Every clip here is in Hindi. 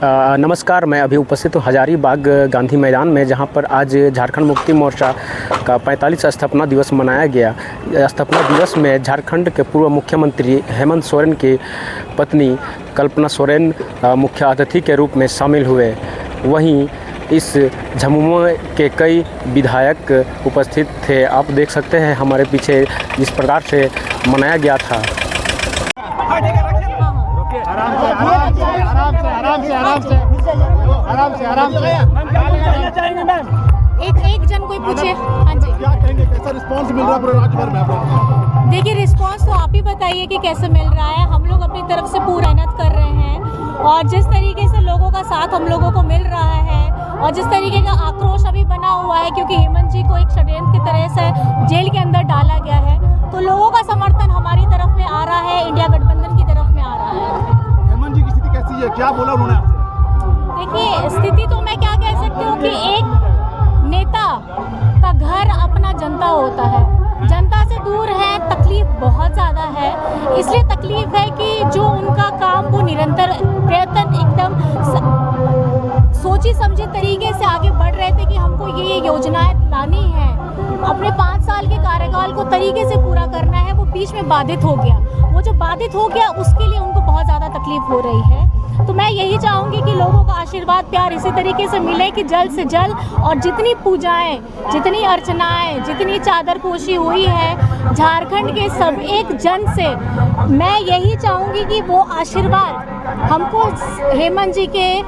नमस्कार, मैं अभी उपस्थित हूँ हजारीबाग गांधी मैदान में, जहां पर आज झारखंड मुक्ति मोर्चा का 45 स्थापना दिवस मनाया गया। स्थापना दिवस में झारखंड के पूर्व मुख्यमंत्री हेमंत सोरेन की पत्नी कल्पना सोरेन मुख्य अतिथि के रूप में शामिल हुए। वहीं इस झमुमो के कई विधायक उपस्थित थे। आप देख सकते हैं हमारे पीछे जिस प्रकार से मनाया गया था। आराम से एक जन कोई पूछे। हाँ जी, क्या कहेंगे, कैसा रिस्पांस मिल रहा है पूरे राज्य भर में? देखिए, रिस्पांस तो आप ही बताइए कि कैसे मिल रहा है। हम लोग अपनी तरफ से पूरा मेहनत कर रहे हैं और जिस तरीके से लोगों का साथ हम लोगों को मिल रहा है और जिस तरीके का आक्रोश अभी बना हुआ है, क्योंकि हेमंत जी को एक षड्यंत्र की तरह से जेल के अंदर डाला गया है, तो लोगों का समर्थन हमारी तरफ में आ रहा है, इंडिया गठबंधन की तरफ में आ रहा है। हेमंत जी की स्थिति कैसी है, क्या बोला उन्होंने आपसे? देखिए, स्थिति तो मैं क्या कह सकती हूँ कि एक नेता का घर अपना जनता होता है। जनता से दूर है, तकलीफ बहुत ज़्यादा है। इसलिए तकलीफ है कि जो उनका काम वो निरंतर प्रयत्न एकदम सोची समझी तरीके से आगे बढ़ रहे थे कि हमको ये योजनाएं लानी है, अपने 5 साल के कार्यकाल को तरीके से पूरा करना है, वो बीच में बाधित हो गया। वो जो बाधित हो गया उसके लिए उनको बहुत ज़्यादा तकलीफ हो रही है। तो मैं यही चाहूँगी कि लोगों का आशीर्वाद प्यार इसी तरीके से मिले कि जल्द से जल्द और जितनी पूजाएं, जितनी अर्चनाएं, जितनी चादरपोशी हुई है झारखंड के सब एक जन से, मैं यही चाहूँगी कि वो आशीर्वाद हमको हेमंत जी के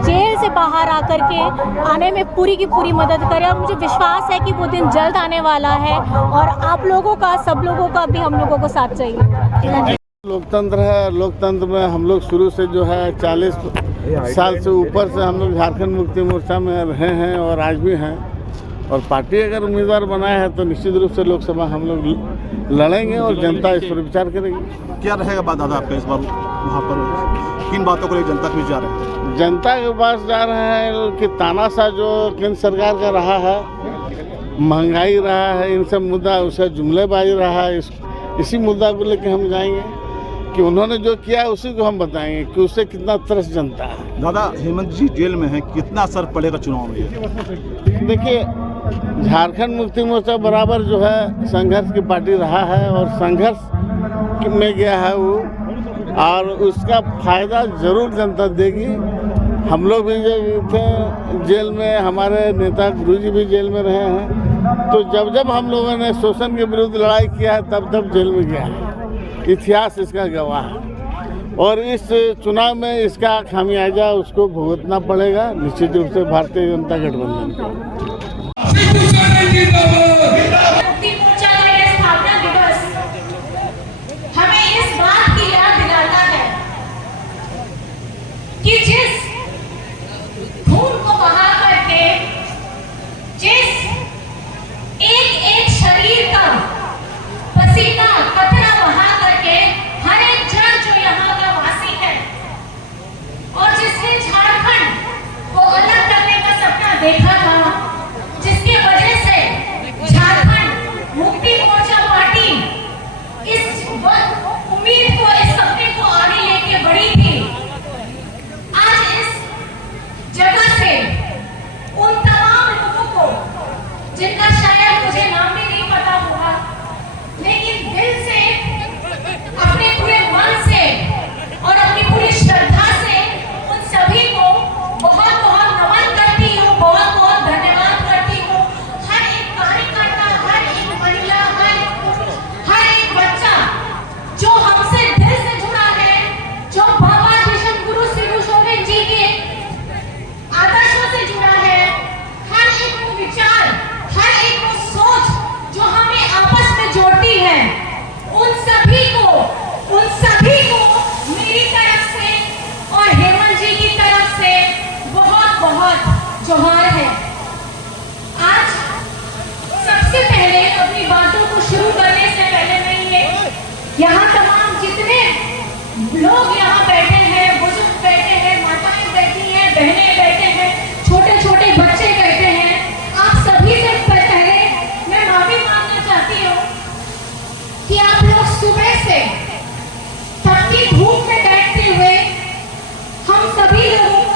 जेल से बाहर आकर के आने में पूरी की पूरी मदद करे। और मुझे विश्वास है कि वो दिन जल्द आने वाला है और आप लोगों का, सब लोगों का भी हम लोगों को साथ चाहिए। लोकतंत्र है। लोकतंत्र में हम लोग शुरू से जो है 40 साल से ऊपर से हम लोग झारखंड मुक्ति मोर्चा में रहे हैं और आज भी हैं। और पार्टी अगर उम्मीदवार बनाए है तो निश्चित रूप से लोकसभा हम लोग लड़ेंगे और जनता इस पर विचार करेगी। क्या रहेगा बात दादा आपका इस बार वहाँ पर? किन बातों को लेकर जनता के बीच जा रहे हैं? जनता के पास जा रहे हैं कि तानाशाह जो केंद्र सरकार का रहा है, महंगाई रहा है, इन सब मुद्दा, उसका जुमलेबाजी रहा है, इसी मुद्दा को लेकर हम जाएंगे कि उन्होंने जो किया है उसी को हम बताएंगे कि उससे कितना त्रस्त जनता है। दादा, हेमंत जी जेल में है, कितना असर पड़ेगा चुनाव में? देखिए, झारखंड मुक्ति मोर्चा बराबर जो है संघर्ष की पार्टी रहा है और संघर्ष में गया है वो, और उसका फायदा जरूर जनता देगी। हम लोग भी जो थे जेल में, हमारे नेता गुरुजी भी जेल में रहे हैं, तो जब जब हम लोगों ने शोषण के विरुद्ध लड़ाई किया है तब तब जेल में गया है। इतिहास इसका गवाह है और इस चुनाव में इसका खामियाजा उसको भुगतना पड़ेगा निश्चित रूप से भारतीय जनता गठबंधन को। मुक्ति मोर्चा का यह स्थापना दिवस हमें इस बात की याद दिलाता है कि जिस खून को बहा करके, जिस एक शरीर का पसीना कतरा बहा करके हर एक जन जो यहाँ का वासी है और जिसने झारखंड को अलग करने का सपना देखा था, जिसके वजह से झारखंड मुक्ति मोर्चा पार्टी इस उम्मीद को, इस सपने को आगे लेके बढ़ी थी, आज इस जगह से उन तमाम लोगों को, जिनका शायद मुझे नाम भी नहीं पता होगा, लेकिन दिल से, अपने पूरे मन से और अपनी पूरी श्रद्धा से उन सभी को बहुत बहुत नमन करती हूँ, बहुत बहुत धन्यवाद करती हूँ। हर एक कार्यकर्ता, हर एक महिला, हर एक बच्चा जो हमसे दिल से जुड़ा है, जो बाबा विश्व गुरु शिबू सोरेन जी के आदर्शों से जुड़ा है, हर एक वो विचार, हर एक वो सोच जो हमें आपस में जोड़ती है, उन सभी को मेरी तरफ से और हेमंत जी की तरफ से बहुत बहुत जोहार है। आज सबसे पहले अपनी बातों को शुरू करने से पहले मैं ये यहाँ तमाम जितने लोग यहाँ बैठे हैं, बुजुर्ग बैठे हैं, माताएं बैठी हैं, बहनें बैठे हैं, छोटे छोटे बच्चे बैठे हैं, आप सभी से पहले मैं माफी मांगना चाहती हूँ कि आप लोग सुबह से तपती धूप में बैठते हुए हम सभी लोगों को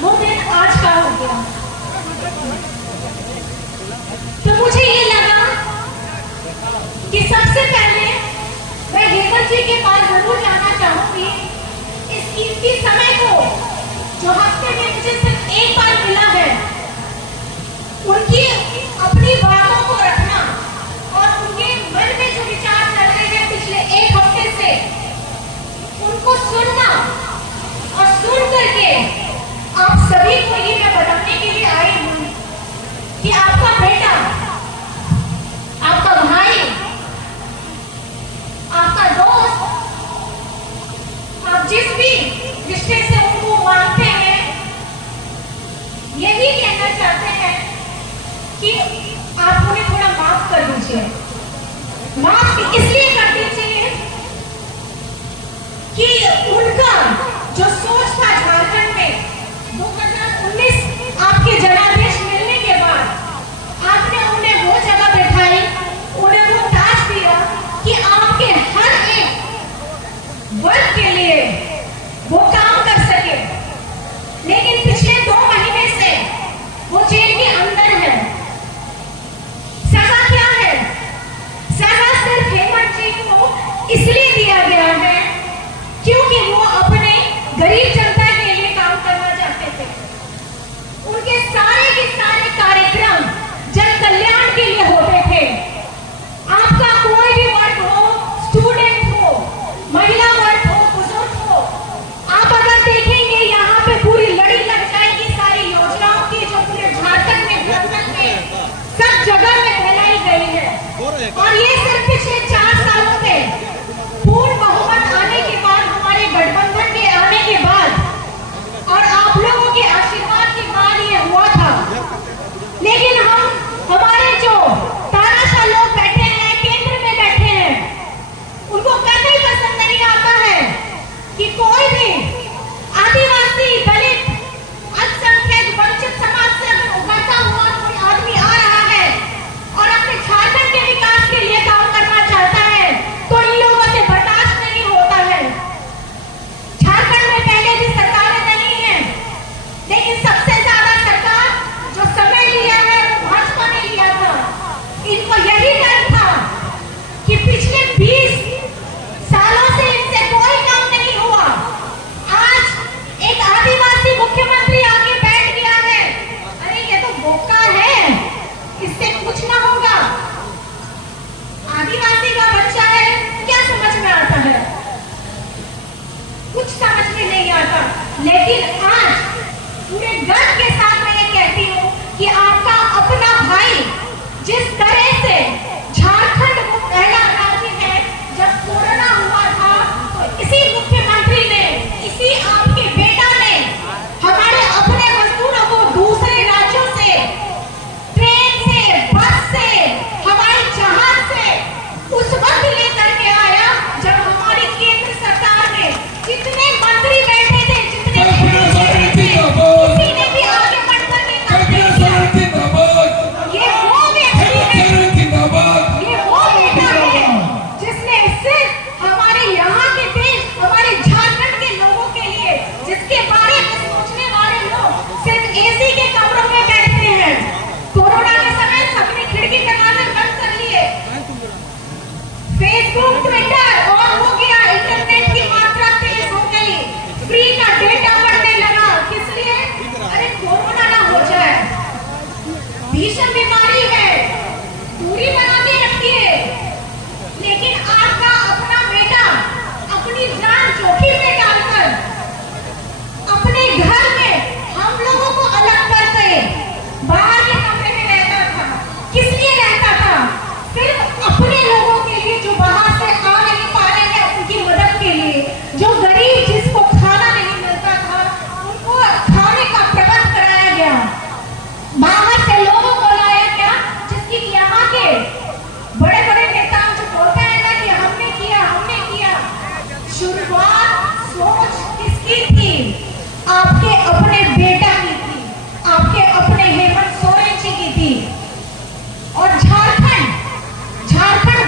वो दिन आज का हो गया। तो मुझे ये लगा कि सबसे पहले मैं हेमंत जी के पास जरूर जाना चाहूंगी। इस कीमती समय को जो हफ्ते में मुझे सिर्फ एक बार मिला है, उनकी अपनी बातों को रखना और उनके मन में जो विचार चल रहे हैं पिछले एक हफ्ते से, उनको सुनना और सुन करके आप सभी को ये मैं बताने के लिए आई हूँ कि आपका बेटा, आपका भाई, आपका दोस्त, आप जिस भी रिश्ते से उनको मानते हैं, यही कहना चाहते हैं कि आप उन्हें थोड़ा माफ कर दीजिए। माफ इसलिए कर दीजिए कि उनका जो सोच था झारखंड में 2019 आपके जनादेश मिलने के बाद, आपने उन्हें वो जगह बैठाई, उन्हें वो टास्क दिया कि आपके हर एक वर्ग के लिए वो काम कर सके। लेकिन पिछले 2 महीने से वो जेल के अंदर है। सजा क्या है? सजा सिर्फ हेमंत जी को इसलिए दिया गया है क्योंकि वो अपने गरीब जनता के लिए काम करना चाहते थे। उनके सारे के सारे कार्यक्रम जन कल्याण के लिए होते थे। आपका कोई भी वर्ग हो, स्टूडेंट हो, महिला वर्ग हो, बुजुर्ग हो, आप अगर देखेंगे यहाँ पे पूरी लड़ी लग जाएगी सारी योजनाओं की जो पूरे झारखंड में, झारखंड में सब जगह में फैलाई गई है। और ये सिर्फ पिछले 4 सालों में पूर्ण बहुमत आने के बाद, हमारे गठबंधन के आने के बाद और आप लोगों के आशीर्वाद के बाद ये हुआ था। लेकिन हमारे जो तानाशाह लोग बैठे हैं, केंद्र में बैठे हैं, उनको कतई पसंद नहीं आता है कि कोई भी आदिवासी, दलित, अल्पसंख्यक, वंचित समाज से अगर उभरता हुआ कोई आदमी आ रहा है और अपने झारखंड के विकास के लिए काम करना चाहता है, तो इन लोगों से बर्दाश्त नहीं होता है। झारखंड में पहले भी सरकारें नहीं है, लेकिन सबसे ज्यादा सरकार जो समय लिया है वो भाजपा ने लिया था। इनको यही डर था कि पिछले 20 सालों से इनसे कोई काम नहीं हुआ। आज एक आदिवासी मुख्यमंत्री आके बैठ गया है, अरे ये तो बोका है, इससे कुछ ना होगा। आदिवासी का बच्चा है, क्या समझ में आता है? कुछ समझ में नहीं आता। लेकिन आज पूरे गर्व के साथ मैं ये कहती हूँ कि आपका अपना भाई जिस तरह से झारखंड वो पहला राज्य है, जब कोरोना हुआ था तो इसी मुख्यमंत्री ने, इसी आपके बेटा ने हमारे अपने मजदूरों को दूसरे राज्यों से ट्रेन से, बस से, हवाई जहाज से उस वक्त लेकर के आया जब हमारी केंद्र सरकार में जितने मंत्री बैठे थे, जितने किसी ने भी आगे बढ़कर के काम नहीं किया। ये वो व्यक्ति है, ये वो बेटा है जिसने सिर्फ हमारे यहाँ के देश, हमारे झारखंड के लोगों के लिए, जिसके बारे में सोचने वाले लोग सिर्फ एसी के कमरों में बैठते हैं। कोरोना के समय सबने खिड़की दरवाजे बंद कर लिए, फेसबुक, ट्विटर ऑन हो गया, इंटरनेट की मात्रा तेज हो गई, फ्री का डेटा बढ़ने लगा। किस लिए? अरे कोरोना ना हो जाए, भीषण बीमारी है, दूरी बना के रखिए। लेकिन आपका अपना बेटा अपनी जान जोखिम में डालकर अपने घर में हम लोगों को अलग करके बाहर के कमरे में रहता था। किस लिए रहता था? सिर्फ अपने लोगों के लिए जो बाहर से आ नहीं पा रहे हैं, उनकी मदद के लिए। जो गरीब जिसको खाना नहीं मिलता था, उनको खाने का प्रबंध कराया गया। बाहर से लोगों को लाया गया, जिसकी यहाँ के बड़े बड़े नेता जो बोलते हैं ना कि हमने किया। शुरुआत सोच किसकी थी? आपके अपने बेटा की थी, आपके अपने हेमंत सोरेन जी की थी। और झारखंड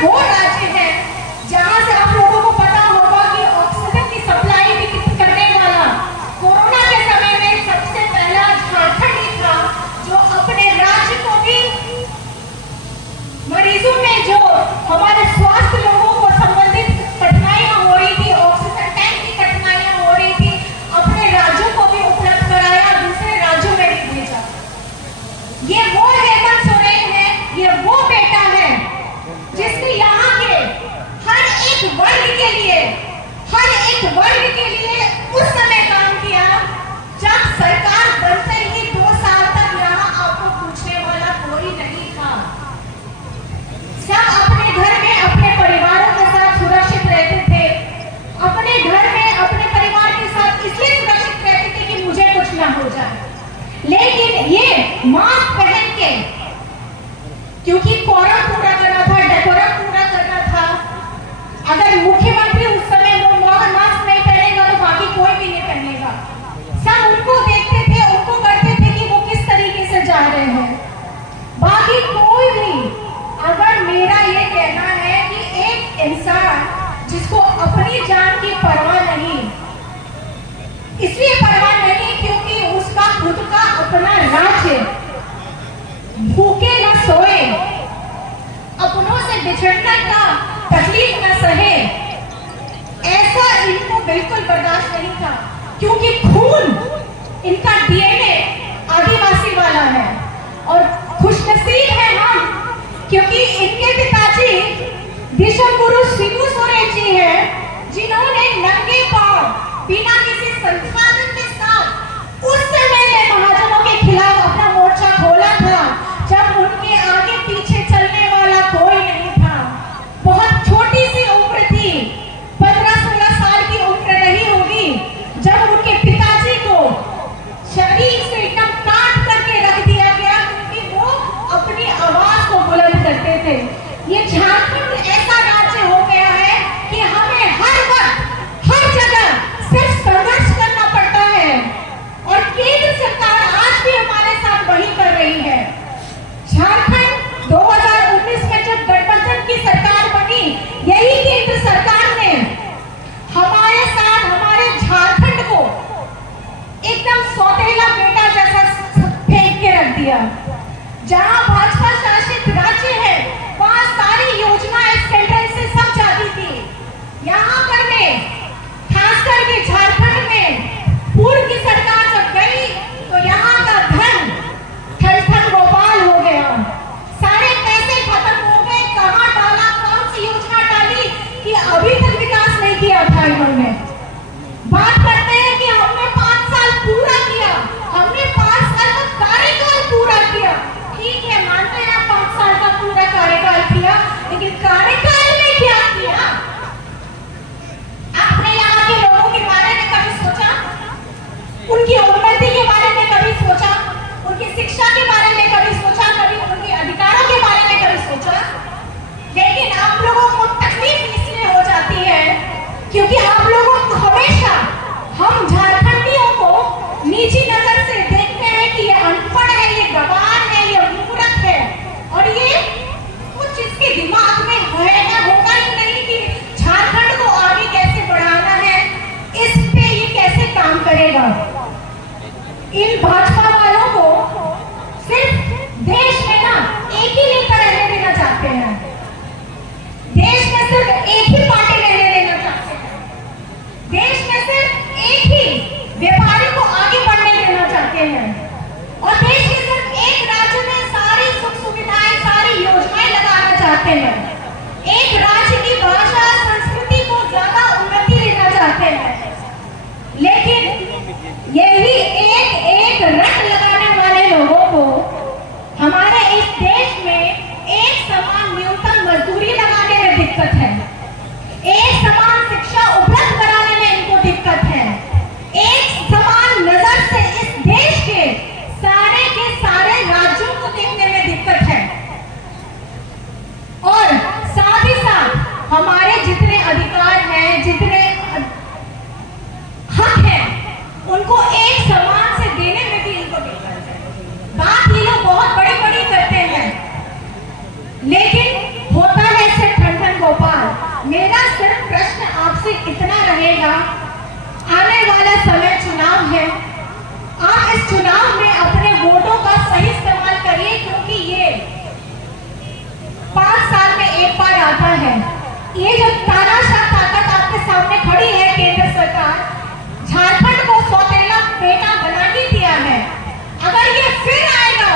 वो राज्य है जहां से आप लोगों को पता होगा कि ऑक्सीजन की सप्लाई भी करने वाला कोरोना के समय में सबसे पहले अगर मुख्यमंत्री उस समय वो मास्क नहीं पहनेगा तो बाकी कोई भी नहीं पहनेगा। सब उनको देखते थे, उनको करते थे कि वो किस तरीके से जा रहे हैं, बाकी कोई भी। अगर मेरा ये कहना है कि एक इंसान जिसको अपनी जान की परवाह नहीं, इसलिए परवाह नहीं क्योंकि उसका खुद का अपना राज्य, भूखे न सोए, अपनों से बिछड़ने का तकलीफ न सहे, ऐसा इनको बिल्कुल बर्दाश्त नहीं था। क्योंकि खून इनका डीएनए आदिवासी वाला है और खुशनसीब है हम क्योंकि इनके पिताजी विश्वगुरु शिबू सोरेन जी हैं, जिन्होंने नंगे पांव बिना किसी संसाधन के साथ उस समय में महाजनों के खिलाफ अपना मोर्चा खोला था, जब उनके आगे पीछे चलने वाला कोई नहीं था। बहुत छोटी सी उम्र थी, 15-16 साल की उम्र नहीं होगी, जब उनके पिताजी को शरीर से एकदम काट करके रख दिया गया क्योंकि वो अपनी आवाज को बुलंद करते थे। ये झारखंड ऐसा राज्य हो गया है कि हमें हर वक्त हर जगह सिर्फ संघर्ष करना पड़ता है और केंद्र सरकार आज भी हमारे साथ वही कर रही है। झारखंड 2019 में जब गठबंधन की सरकार बनी, यही केंद्र सरकार ने हमारे साथ हमारे झारखंड को एकदम सौतेला बेटा जैसा फेंक के रख दिया। जहां भाजपा शासित राज्य है वहां सारी योजनाएं सेंट्रल से सब जाती थी। यहाँ पर में खास करके झारखंड में पूर्व की सरकार जब गई तो यहाँ का धन ठन गोपाल हो गया, सारे पैसे खत्म हो गए। कहाँ डाला, कौन सी योजना डाली कि अभी तक विकास नहीं किया था इन्होंने। बात करते हैं कि हमने 5 साल पूरा किया, हमने 5 साल का कार्यकाल पूरा किया। ठीक है, मानते हैं 5 साल का पूरा कार्यकाल किया, लेकिन कार्यकाल में क्या किया? आपने यहाँ के लोगों के बारे में कभी सोचा? उनकी उन्नति के बारे में कभी सोचा? उनकी शिक्षा के बारे में कभी सोचा? कभी उनके अधिकारों के बारे में कभी सोचा? लेकिन आप लोगों को तकलीफ इसलिए हो जाती है क्योंकि आप लोगों को हमेशा हम झारखंडियों को नीची नजर से देखते हैं कि ये अनपढ़ है, ये गवार है, ये मूर्ख है और ये कुछ इसके दिमाग में है होगा ही नहीं कि झारखंड को आगे कैसे बढ़ाना है, इस पे ये कैसे काम करेगा। इन भाजपा वालों को सिर्फ देश में ना एक ही नेता रहने देना चाहते हैं, देश में सिर्फ एक ही पार्टी रहने देना चाहते हैं, देश में सिर्फ एक ही व्यापारी को आगे बढ़ने देना चाहते हैं और देश के सिर्फ एक राज्य में सारी सुख सुविधाएं, सारी योजनाएं लगाना चाहते हैं। एक राज्य की भाषा संस्कृति को ज्यादा उन्नति देना चाहते हैं, लेकिन यही एक रट लगाने वाले लोगों को हमारे इस देश में एक समान न्यूनतम मजदूरी लगाने में दिक्कत है, एक समान शिक्षा उपलब्ध कराने में इनको दिक्कत है, एक समान नजर से इस देश के सारे राज्यों को देखने में दिक्कत है और साथ ही साथ हमारे जितने अधिकार हैं, जितने हक हैं, उनको एक समान से देने में भी इनको दिक्कत है। बात ये लोग बहुत बड़ी करते हैं, लेकिन होता है सिर्फ ठन गोपाल। मेरा सिर्फ प्रश्न आपसे इतना रहेगा, आने वाला समय चुनाव है, आप इस चुनाव में अपने वोटों का सही इस्तेमाल करिए क्योंकि ये 5 साल में एक बार आता है। ये जो तानाशाह ताकत आपके सामने खड़ी है केंद्र सरकार, झारखंड को सौतेला बेटा बना ही दिया है। अगर ये फिर आएगा,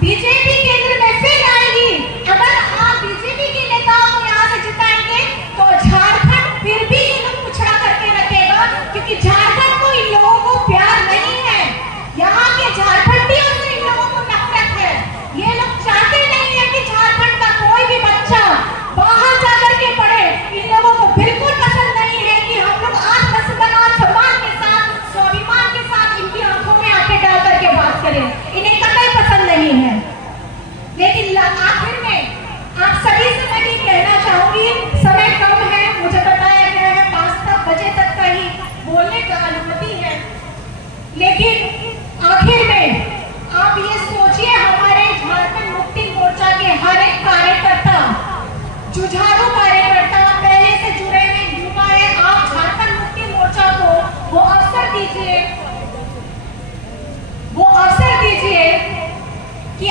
बीजेपी केंद्र में फिर आएगी, अगर आप बीजेपी के नेताओं को यहाँ से जिताएंगे तो झारखंड फिर भी इन लोग पिछड़ा करके रखेगा क्योंकि झारखंड को इन लोगों को प्यार नहीं है, यहाँ के झारखंडियों से इन लोगों को नफरत है। ये लोग चाहते नहीं है कि झारखंड का कोई भी बच्चा बाहर जाकर के पढ़े, इन लोगों को दीजिए, वो अवसर दीजिए कि